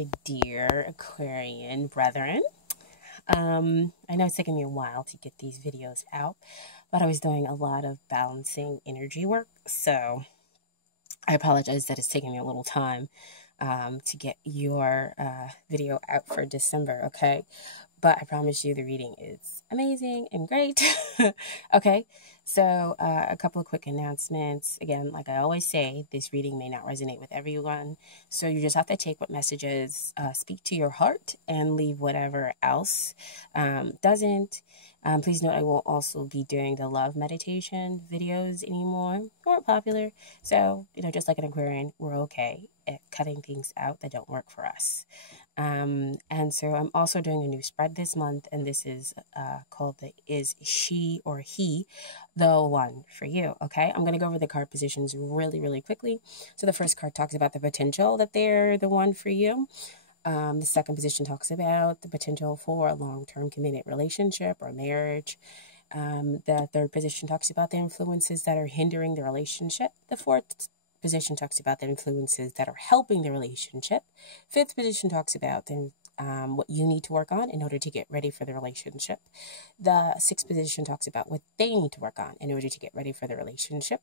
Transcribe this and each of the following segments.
my dear Aquarian brethren. I know it's taken me a while to get these videos out, but I was doing a lot of balancing energy work, so I apologize that it's taking me a little time to get your video out for December, okay? But I promise you the reading is amazing and great. Okay, so a couple of quick announcements. Again, like I always say, this reading may not resonate with everyone, so you just have to take what messages speak to your heart and leave whatever else doesn't. Please note I won't also be doing the love meditation videos anymore. They weren't popular, so just like an Aquarian, we're okay at cutting things out that don't work for us. And so I'm also doing a new spread this month, and this is called the Is She or He the One for You, okay? I'm going to go over the card positions really quickly. So the first card talks about the potential that they're the one for you. The second position talks about the potential for a long-term committed relationship or marriage. The third position talks about the influences that are hindering the relationship. The fourth position talks about the influences that are helping the relationship. Fifth position talks about what you need to work on in order to get ready for the relationship. The sixth position talks about what they need to work on in order to get ready for the relationship.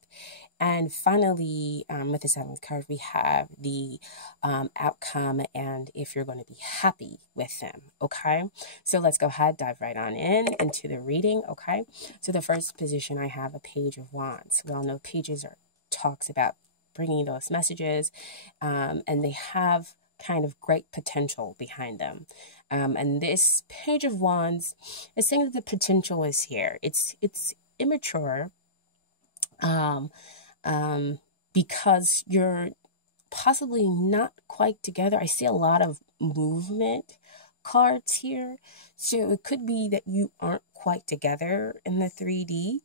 And finally, with the seventh card, we have the outcome and if you're going to be happy with them, okay? So let's go ahead, dive right on into the reading, okay? So the first position, I have a Page of Wands. We all know pages talks about bringing those messages, and they have kind of great potential behind them. And this Page of Wands is saying that the potential is here. It's immature because you're possibly not quite together. I see a lot of movement cards here. So it could be that you aren't quite together in the 3D.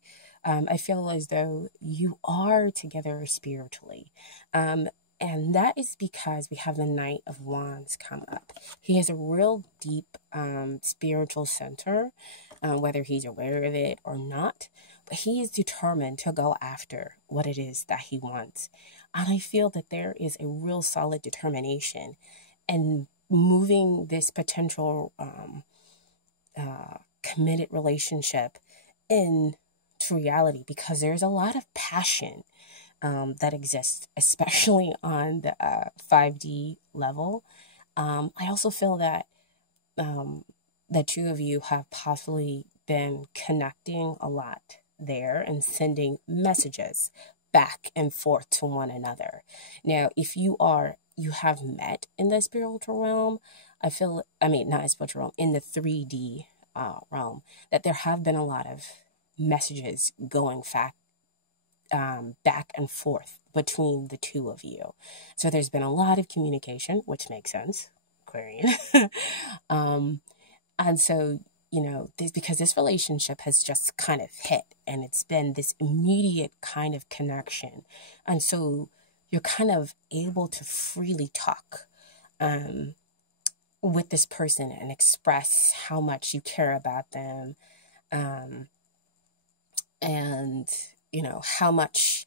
I feel as though you are together spiritually. And that is because we have the Knight of Wands come up. He has a real deep spiritual center, whether he's aware of it or not. But he is determined to go after what it is that he wants. And I feel that there is a real solid determination in moving this potential committed relationship into reality, because there's a lot of passion that exists, especially on the 5D level. I also feel that the two of you have possibly been connecting a lot there and sending messages back and forth to one another. Now, if you have met in the spiritual realm, not spiritual realm, in the 3D realm, that there have been a lot of messages going back and forth between the two of you. So there's been a lot of communication, which makes sense, Aquarian. And so, because this relationship has just kind of hit, and it's been this immediate kind of connection. And so you're kind of able to freely talk with this person and express how much you care about them. And how much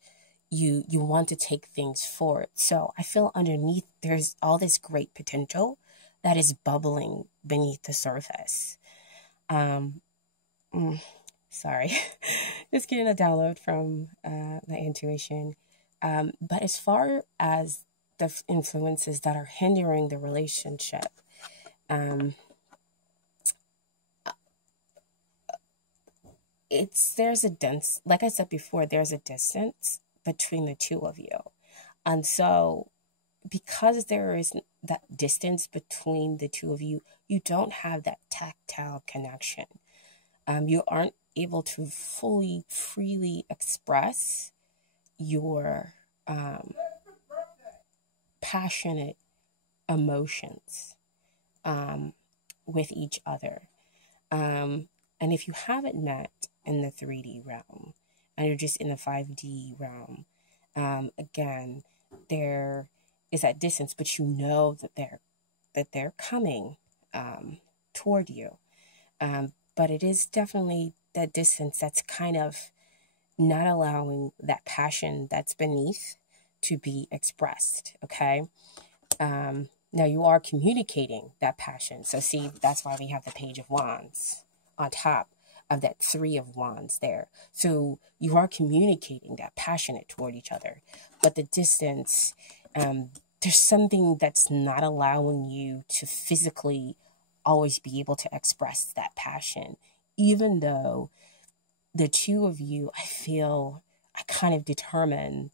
you want to take things forward. So I feel underneath there's all this great potential that is bubbling beneath the surface. Sorry, just getting a download from my intuition. But as far as the influences that are hindering the relationship, like I said before, there's a distance between the two of you. And so because there is that distance between the two of you, you don't have that tactile connection. You aren't able to freely express your passionate emotions with each other. And if you haven't met in the 3D realm and you're just in the 5D realm, again, there is that distance, but you know that they're coming toward you. But it is definitely that distance that's kind of not allowing that passion that's beneath to be expressed, okay? Now you are communicating that passion. So see, that's why we have the Page of Wands on top of that Three of Wands there. So you are communicating that passionate toward each other. But the distance, there's something that's not allowing you to physically always be able to express that passion. Even though the two of you, I feel, I kind of determine,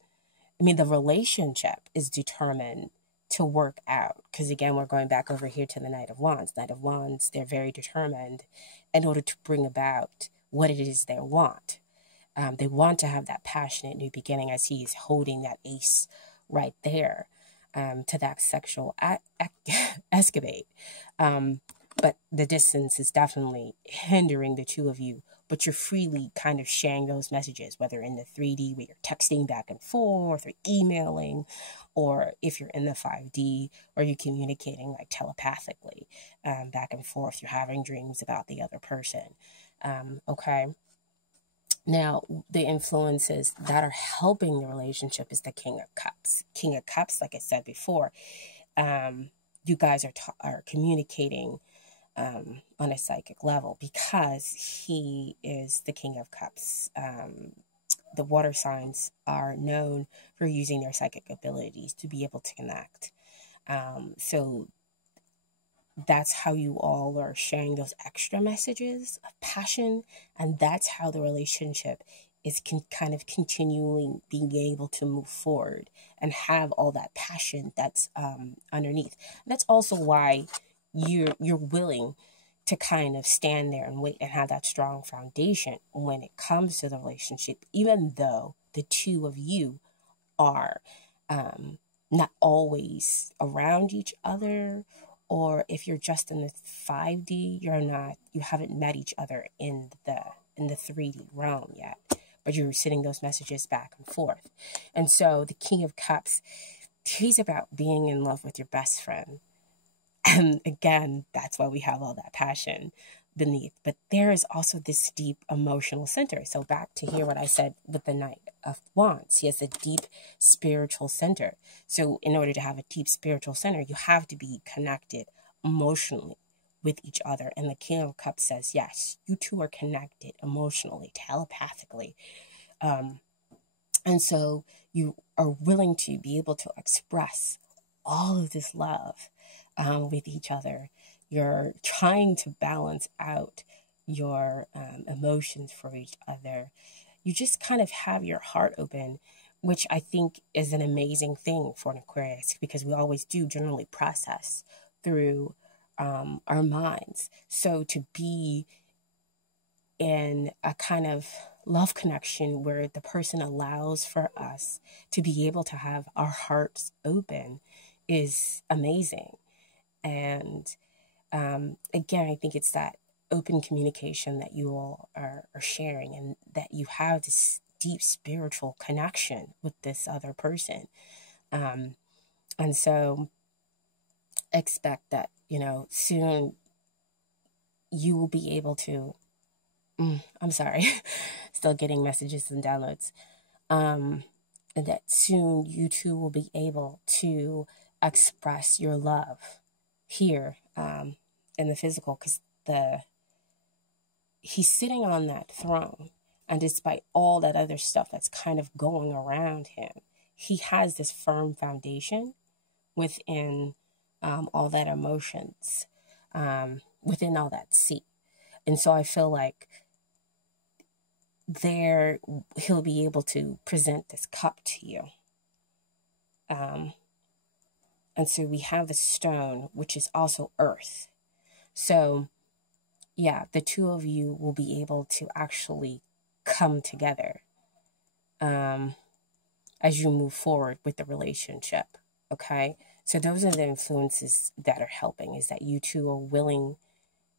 I mean, the relationship is determined to work out. Because again, we're going back over here to the Knight of Wands. Knight of Wands, they're very determined in order to bring about what it is they want. They want to have that passionate new beginning, as he is holding that ace right there, to that sexual escapade. But the distance is definitely hindering the two of you. But you're freely kind of sharing those messages, whether in the 3D where you're texting back and forth or emailing, or if you're in the 5D where you're communicating like telepathically back and forth. You're having dreams about the other person. Okay. Now, the influences that are helping the relationship is the King of Cups. King of Cups, like I said before, you guys are communicating on a psychic level because he is the King of Cups. The water signs are known for using their psychic abilities to be able to connect. So that's how you all are sharing those extra messages of passion, and that's how the relationship is kind of continuing being able to move forward and have all that passion that's underneath. And that's also why you're willing to kind of stand there and wait and have that strong foundation when it comes to the relationship, even though the two of you are not always around each other, or if you're just in the 5D, you haven't met each other in the 3D realm yet, but you're sending those messages back and forth. And so the King of Cups, he's about being in love with your best friend. And again, that's why we have all that passion beneath. But there is also this deep emotional center. So back to hear what I said with the Knight of Wands. He has a deep spiritual center. So in order to have a deep spiritual center, you have to be connected emotionally with each other. And the King of Cups says, yes, you two are connected emotionally, telepathically. And so you are willing to be able to express all of this love with each other. You're trying to balance out your emotions for each other. You just kind of have your heart open, which I think is an amazing thing for an Aquarius, because we always do generally process through our minds. So to be in a kind of love connection where the person allows for us to be able to have our hearts open is amazing. And again, I think it's that open communication that you all are sharing, and that you have this deep spiritual connection with this other person. And so expect that, soon you will be able to, I'm sorry, still getting messages and downloads. And that soon you two will be able to express your love here in the physical, because he's sitting on that throne, and despite all that other stuff that's kind of going around him, he has this firm foundation within all that emotions, within all that sea. And so I feel like he'll be able to present this cup to you. And so we have the stone, which is also earth. So, yeah, the two of you will be able to actually come together as you move forward with the relationship, okay? So those are the influences that are helping, is that you two are willing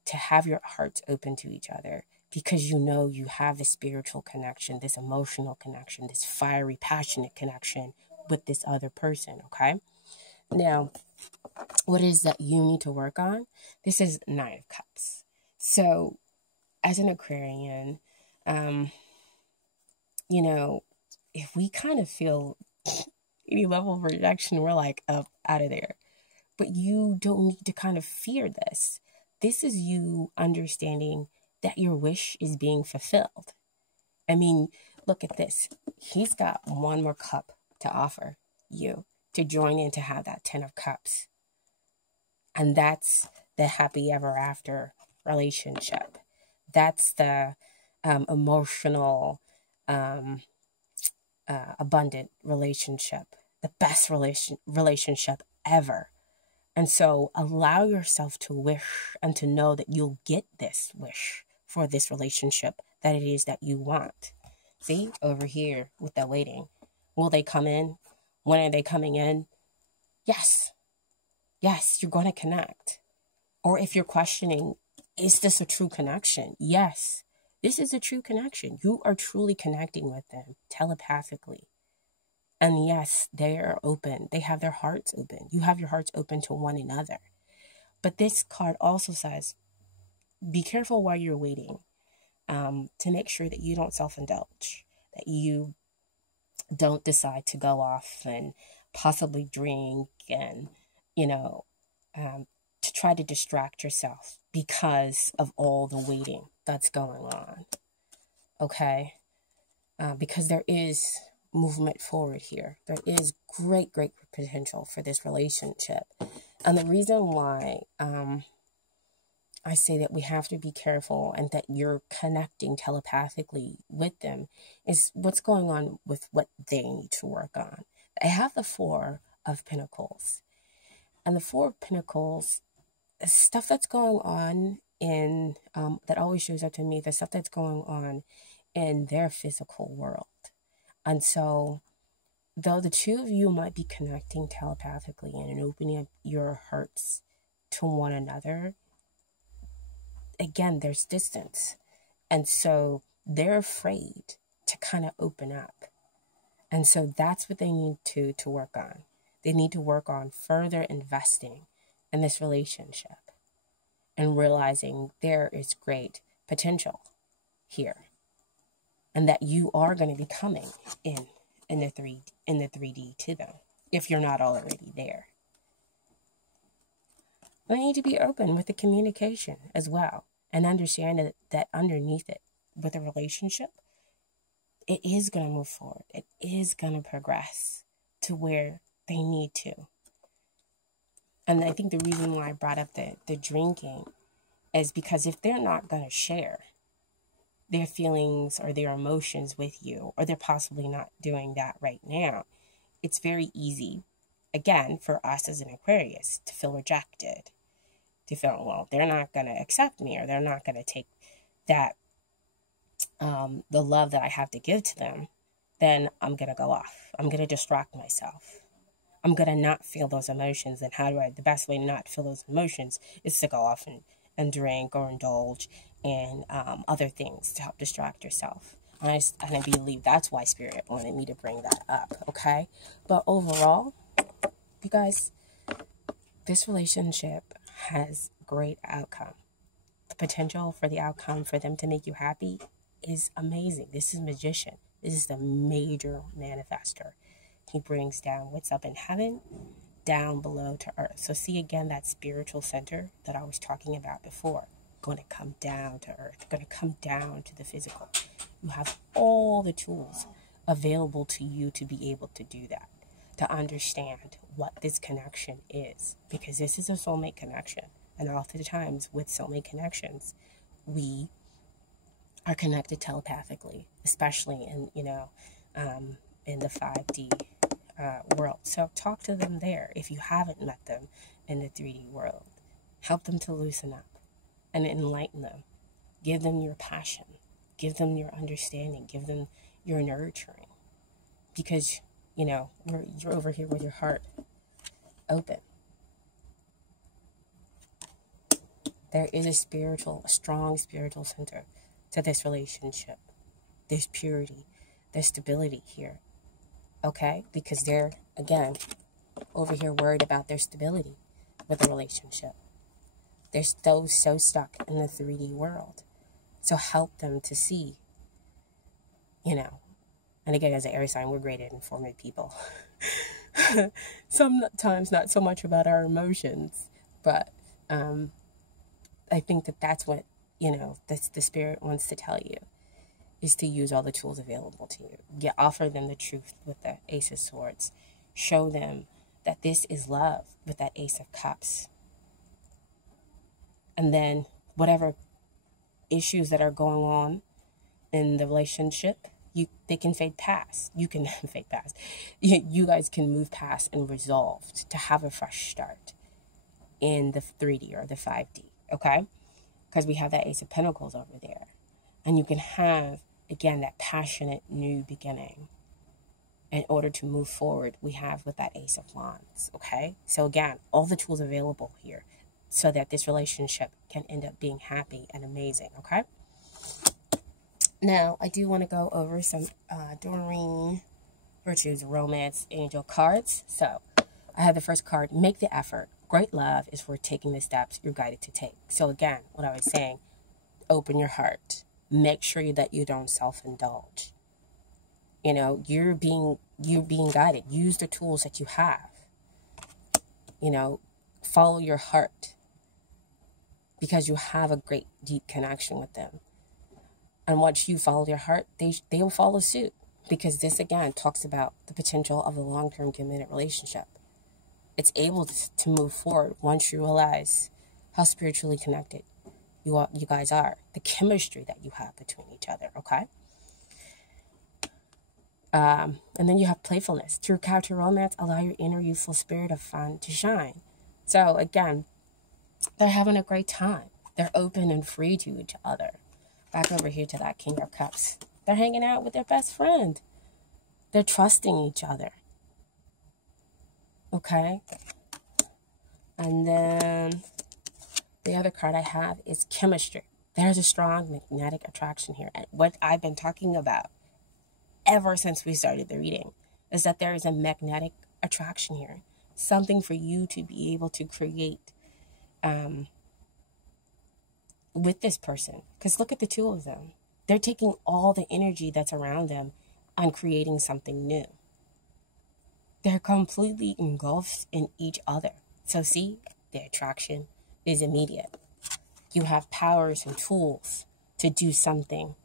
to have your hearts open to each other, because you have this spiritual connection, this emotional connection, this fiery, passionate connection with this other person, okay? Now, what is that you need to work on? This is Nine of Cups. So, as an Aquarian, if we kind of feel any level of rejection, we're like up out of there. But you don't need to kind of fear this. This is you understanding that your wish is being fulfilled. I mean, look at this. He's got one more cup to offer you to join in to have that 10 of cups. And that's the happy ever after relationship. That's the emotional, abundant relationship, the best relationship ever. And so allow yourself to wish and to know that you'll get this wish for this relationship that it is that you want. See, over here with that waiting. Will they come in? When are they coming in? Yes. Yes, you're going to connect. Or if you're questioning, is this a true connection? Yes, this is a true connection. You are truly connecting with them telepathically. And yes, they are open. They have their hearts open. You have your hearts open to one another. But this card also says, be careful while you're waiting, to make sure that you don't self-indulge, that you don't decide to go off and possibly drink and, to try to distract yourself because of all the waiting that's going on. Okay? Because there is movement forward here. There is great potential for this relationship. And the reason why I say that we have to be careful and that you're connecting telepathically with them is what's going on with what they need to work on. I have the Four of Pentacles. And the Four of Pentacles, stuff that's going on in, that always shows up to me, the stuff that's going on in their physical world. And so, though the two of you might be connecting telepathically and opening up your hearts to one another, again, there's distance. And so they're afraid to kind of open up. And so that's what they need to work on. They need to work on further investing in this relationship and realizing there is great potential here. And that you are going to be coming in the 3D to them, if you're not already there. We need to be open with the communication as well, and understand that underneath it, with a relationship, it is going to move forward. It is going to progress to where they need to. And I think the reason why I brought up the drinking is because if they're not going to share their feelings or their emotions with you, or they're possibly not doing that right now, it's very easy, again, for us as an Aquarius to feel rejected, to feel, well, they're not going to accept me, or they're not going to take that, the love that I have to give to them, then I'm going to go off. I'm going to distract myself. I'm going to not feel those emotions. And the best way not to feel those emotions is to go off and drink or indulge in other things to help distract yourself. And I believe that's why Spirit wanted me to bring that up, okay? But overall, you guys, this relationship has great outcome. The potential for the outcome for them to make you happy is amazing. This is Magician. This is the major manifester. He brings down what's up in heaven down below to earth. So see again that spiritual center that I was talking about before. Going to come down to earth. Going to come down to the physical. You have all the tools available to you to be able to do that. To understand what this connection is. Because this is a soulmate connection. And oftentimes with soulmate connections, we are connected telepathically. Especially in, in the 5D world. So talk to them there if you haven't met them in the 3D world. Help them to loosen up and enlighten them. Give them your passion. Give them your understanding. Give them your nurturing. Because, you're over here with your heart open. There is a strong spiritual center to this relationship. There's purity. There's stability here. Okay? Because they're, again, over here worried about their stability with the relationship. They're so stuck in the 3D world. So help them to see, and again, as an air sign, we're great at informing people. Sometimes not so much about our emotions, but I think that that's what, the spirit wants to tell you, is to use all the tools available to you. Offer them the truth with the Ace of Swords. Show them that this is love with that Ace of Cups. And then whatever issues that are going on in the relationship, they can fade past. You can fade past. You guys can move past and resolve to have a fresh start in the 3D or the 5D, okay? Because we have that Ace of Pentacles over there. And you can have, again, that passionate new beginning. In order to move forward, we have with that Ace of Wands, okay? So again, all the tools available here so that this relationship can end up being happy and amazing, okay? Now, I do want to go over some Doreen Virtues Romance Angel cards. So, I have the first card, make the effort. Great love is for taking the steps you're guided to take. So again, what I was saying, open your heart. Make sure that you don't self-indulge. You're being guided. Use the tools that you have. Follow your heart. Because you have a great, deep connection with them. And once you follow your heart, they will follow suit. Because this, again, talks about the potential of a long-term committed relationship. It's able to move forward once you realize how spiritually connected you guys are. The chemistry that you have between each other, okay? And then you have playfulness. Through character romance, allow your inner youthful spirit of fun to shine. So, again, they're having a great time. They're open and free to each other. Back over here to that King of Cups. They're hanging out with their best friend. They're trusting each other. Okay? And then the other card I have is chemistry. There's a strong magnetic attraction here. And what I've been talking about ever since we started the reading is that there is a magnetic attraction here. Something for you to be able to create with this person. Because look at the two of them. They're taking all the energy that's around them and creating something new. They're completely engulfed in each other. So see, the attraction is immediate. You have powers and tools to do something,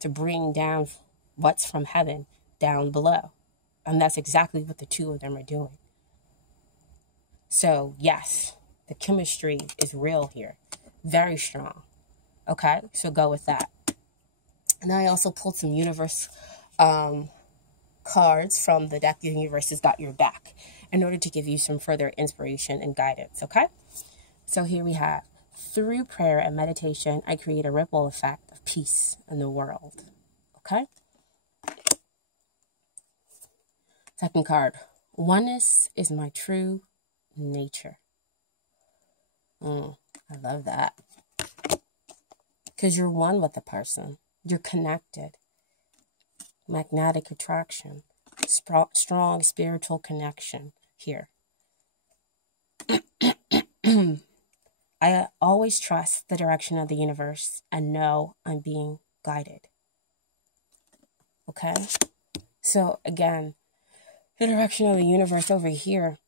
to bring down what's from heaven down below. And that's exactly what the two of them are doing. So yes, the chemistry is real here. Very strong. Okay, so go with that. And I also pulled some universe cards from the deck. The universe has got your back in order to give you some further inspiration and guidance, okay? So here we have, through prayer and meditation, I create a ripple effect of peace in the world, okay? Second card, oneness is my true nature. I love that. Because you're one with the person. You're connected. Magnetic attraction. Strong spiritual connection here. I always trust the direction of the universe and know I'm being guided. Okay? So, again, the direction of the universe over here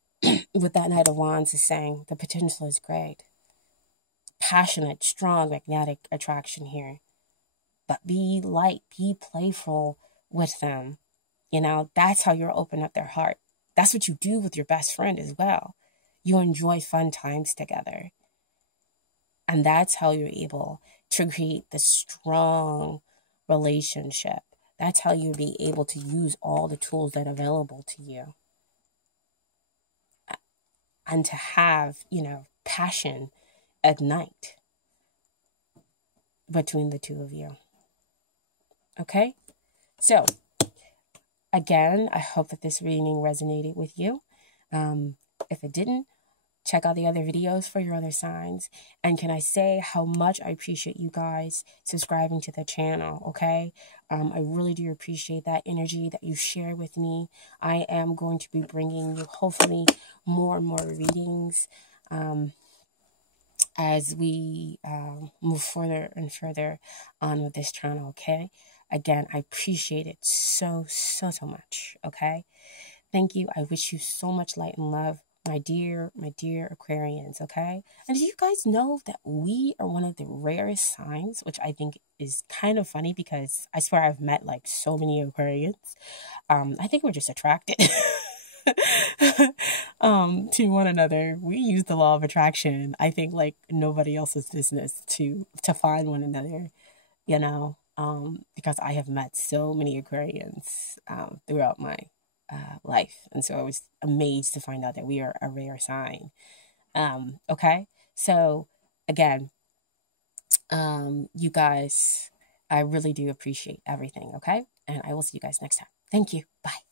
with that Knight of Wands is saying the potential is great. Passionate, strong, magnetic attraction here. But be light, be playful with them. That's how you'll open up their heart. That's what you do with your best friend as well. You enjoy fun times together. And that's how you're able to create the strong relationship. That's how you'll be able to use all the tools that are available to you. And to have, passion at night between the two of you. Okay? So, again, I hope that this reading resonated with you. If it didn't, check out the other videos for your other signs. And can I say how much I appreciate you guys subscribing to the channel, okay? I really do appreciate that energy that you share with me. I am going to be bringing you, hopefully, more and more readings as we move further and further on with this channel, okay? Again, I appreciate it so much, okay? Thank you. I wish you so much light and love, my dear Aquarians, okay? And do you guys know that we are one of the rarest signs, which I think is kind of funny because I swear I've met like so many Aquarians. I think we're just attracted to one another. We use the law of attraction. I think like nobody else's business to find one another, you know, because I have met so many Aquarians throughout my life. And so I was amazed to find out that we are a rare sign. Okay. So again, you guys, I really do appreciate everything. Okay. And I will see you guys next time. Thank you. Bye.